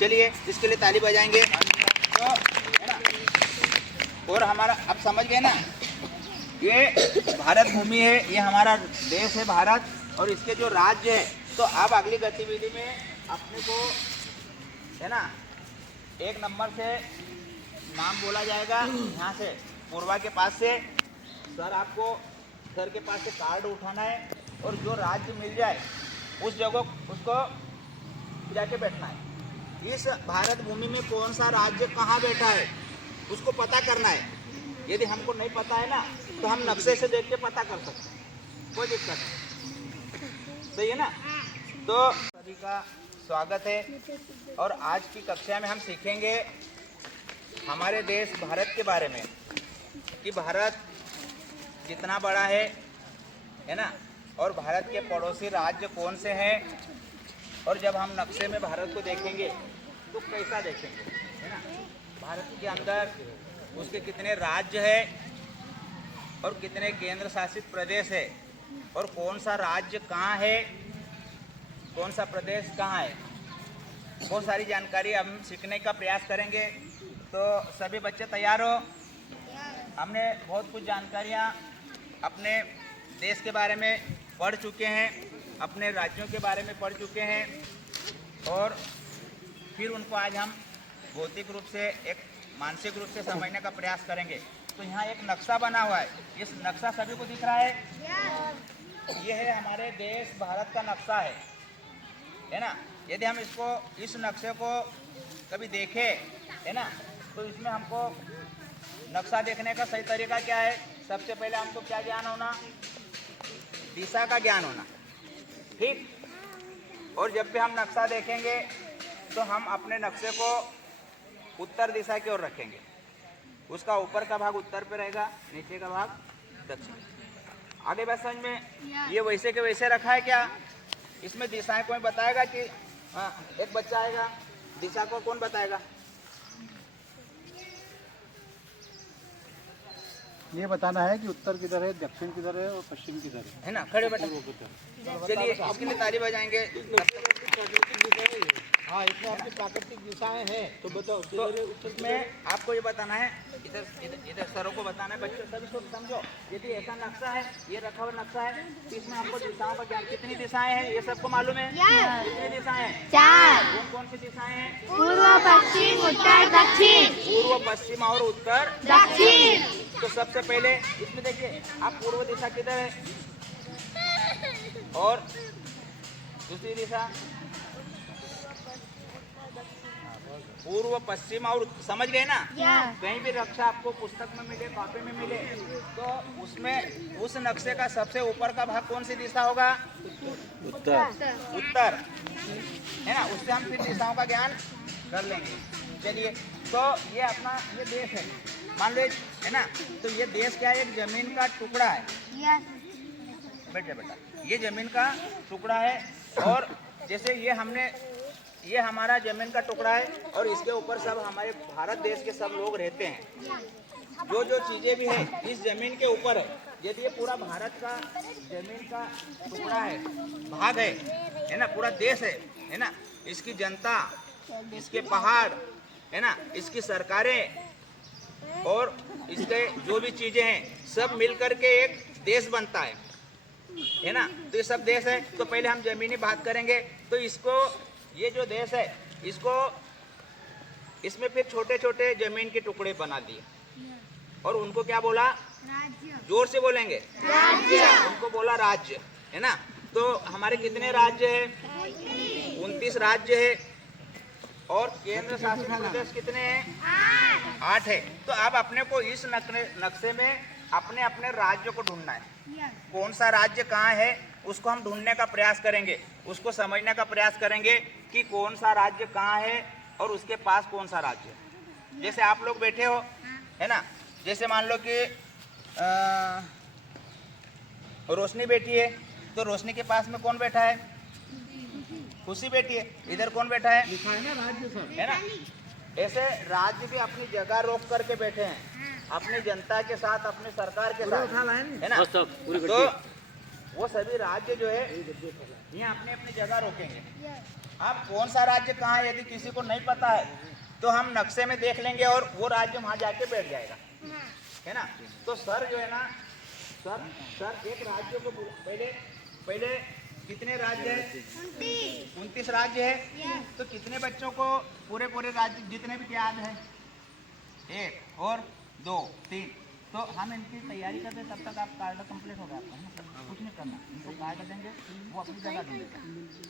चलिए इसके लिए ताली बजाएंगे तो है ना। और हमारा अब समझ गए ना, ये भारत भूमि है, ये हमारा देश है भारत, और इसके जो राज्य है। तो अब अगली गतिविधि में अपने को है ना एक नंबर से नाम बोला जाएगा। यहाँ से पूर्वा के पास से सर आपको सर के पास से कार्ड उठाना है और जो राज्य मिल जाए उस जगह उसको जाके बैठना है। इस भारत भूमि में कौन सा राज्य कहाँ बैठा है उसको पता करना है। यदि हमको नहीं पता है ना तो हम नक्शे से देख के पता कर सकते हैं, कोई दिक्कत नहीं। सही है ना। तो सभी का स्वागत है और आज की कक्षा में हम सीखेंगे हमारे देश भारत के बारे में कि भारत कितना बड़ा है ना, और भारत के पड़ोसी राज्य कौन से हैं। और जब हम नक्शे में भारत को देखेंगे तो कैसा देखेंगे, है ना। भारत के अंदर उसके कितने राज्य है और कितने केंद्र शासित प्रदेश है, और कौन सा राज्य कहाँ है, कौन सा प्रदेश कहाँ है, बहुत सारी जानकारी हम सीखने का प्रयास करेंगे। तो सभी बच्चे तैयार हो। हमने बहुत कुछ जानकारियाँ अपने देश के बारे में पढ़ चुके हैं, अपने राज्यों के बारे में पढ़ चुके हैं, और फिर उनको आज हम भौतिक रूप से एक मानसिक रूप से समझने का प्रयास करेंगे। तो यहाँ एक नक्शा बना हुआ है, इस नक्शा सभी को दिख रहा है। ये है हमारे देश भारत का नक्शा है ना। यदि हम इसको इस नक्शे को कभी देखें है ना, तो इसमें हमको नक्शा देखने का सही तरीका क्या है। सबसे पहले हमको क्या ज्ञान होना, दिशा का ज्ञान होना, ठीक। और जब भी हम नक्शा देखेंगे तो हम अपने नक्शे को उत्तर दिशा की ओर रखेंगे। उसका ऊपर का भाग उत्तर पे रहेगा, नीचे का भाग दक्षिण। आगे बात समझ में। ये वैसे के वैसे रखा है क्या, इसमें दिशाएं कोई बताएगा कि हाँ, एक बच्चा आएगा, दिशा को कौन बताएगा। ये बताना है कि उत्तर किधर है, दक्षिण किधर है और पश्चिम किधर है ना। खड़े बेटा, चलिए इसके लिए ताली बजाएंगे। हाँ, इसमें आपकी प्राकृतिक दिशाएं हैं तो बताओ। तो उसमें आपको ये बताना है, इधर सरों को बताना है, बच्चों सभी को समझो। यदि ऐसा नक्शा है, ये रखा हुआ नक्शा है, तो इसमें हमको दिशाओं का ज्ञान। कितनी दिशाएं हैं ये सबको मालूम है। कितनी दिशाएं हैं? 4। कौन कौन सी दिशाएं हैं? पूर्व पश्चिम उत्तर दक्षिण। पूर्व पश्चिम और उत्तर दक्षिण। तो सबसे पहले इसमें देखिए आप पूर्व दिशा किधर है और दूसरी दिशा पूर्व पश्चिम और समझ गए ना। कहीं भी नक्शा आपको पुस्तक में मिले, कॉपी में मिले, तो उसमें उस नक्शे का सबसे ऊपर का भाग कौन सी दिशा होगा? उत्तर है ना। उससे हम फिर दिशाओं का ज्ञान कर लेंगे। चलिए, तो ये अपना ये देश है, मान लो है ना। तो ये देश क्या है, एक जमीन का टुकड़ा है। बेटा ये जमीन का टुकड़ा है, और जैसे ये हमारा जमीन का टुकड़ा है, और इसके ऊपर सब हमारे भारत देश के सब लोग रहते हैं। जो चीजें भी है इस जमीन के ऊपर है। यदि ये पूरा भारत का जमीन का टुकड़ा है, भाग है ना, पूरा देश है ना। इसकी जनता, इसके पहाड़ है ना, इसकी सरकारें और इसके जो भी चीजें हैं सब मिलकर के एक देश बनता है ना। तो ये सब देश है। तो पहले हम जमीनी बात करेंगे। तो इसको, ये जो देश है, इसमें फिर छोटे छोटे जमीन के टुकड़े बना दिए, और उनको क्या बोला? जोर से बोलेंगे, राज्य। उनको बोला राज्य, है ना। तो हमारे कितने राज्य है? 29 राज्य है, और केंद्र शासित प्रदेश कितने हैं? 8 है। तो अब अपने को इस नक्शे में अपने अपने राज्य को ढूंढना है। कौन सा राज्य कहाँ है उसको हम ढूंढने का प्रयास करेंगे, उसको समझने का प्रयास करेंगे कि कौन सा राज्य कहाँ है और उसके पास कौन सा राज्य है। जैसे आप लोग बैठे हो है ना, जैसे मान लो कि रोशनी बैठी है, तो रोशनी के पास में कौन बैठा है? खुशी बैठी है। इधर कौन बैठा है? राज्य सर, है ना। ऐसे राज्य भी अपनी जगह रोक करके बैठे हैं, अपनी जनता के साथ, अपनी सरकार के साथ, है ना। तो वो सभी राज्य जो है ये अपने अपनी जगह रोकेंगे। अब कौन सा राज्य कहाँ है यदि किसी को नहीं पता है तो हम नक्शे में देख लेंगे और वो राज्य वहाँ जाके बैठ जाएगा, है ना। तो सर जो है ना, सर एक राज्य को पहले पहले कितने राज्य है? 29 राज्य है। तो कितने बच्चों को पूरे पूरे राज्य जितने भी याद है? 1 और 2 3। तो हम इनकी तैयारी करते तब तक आप कार्ड कंप्लीट हो गया आपका, कुछ नहीं करना, इनको कार्ड देंगे वो अपनी जगह देंगे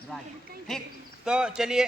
राज्य। ठीक, तो चलिए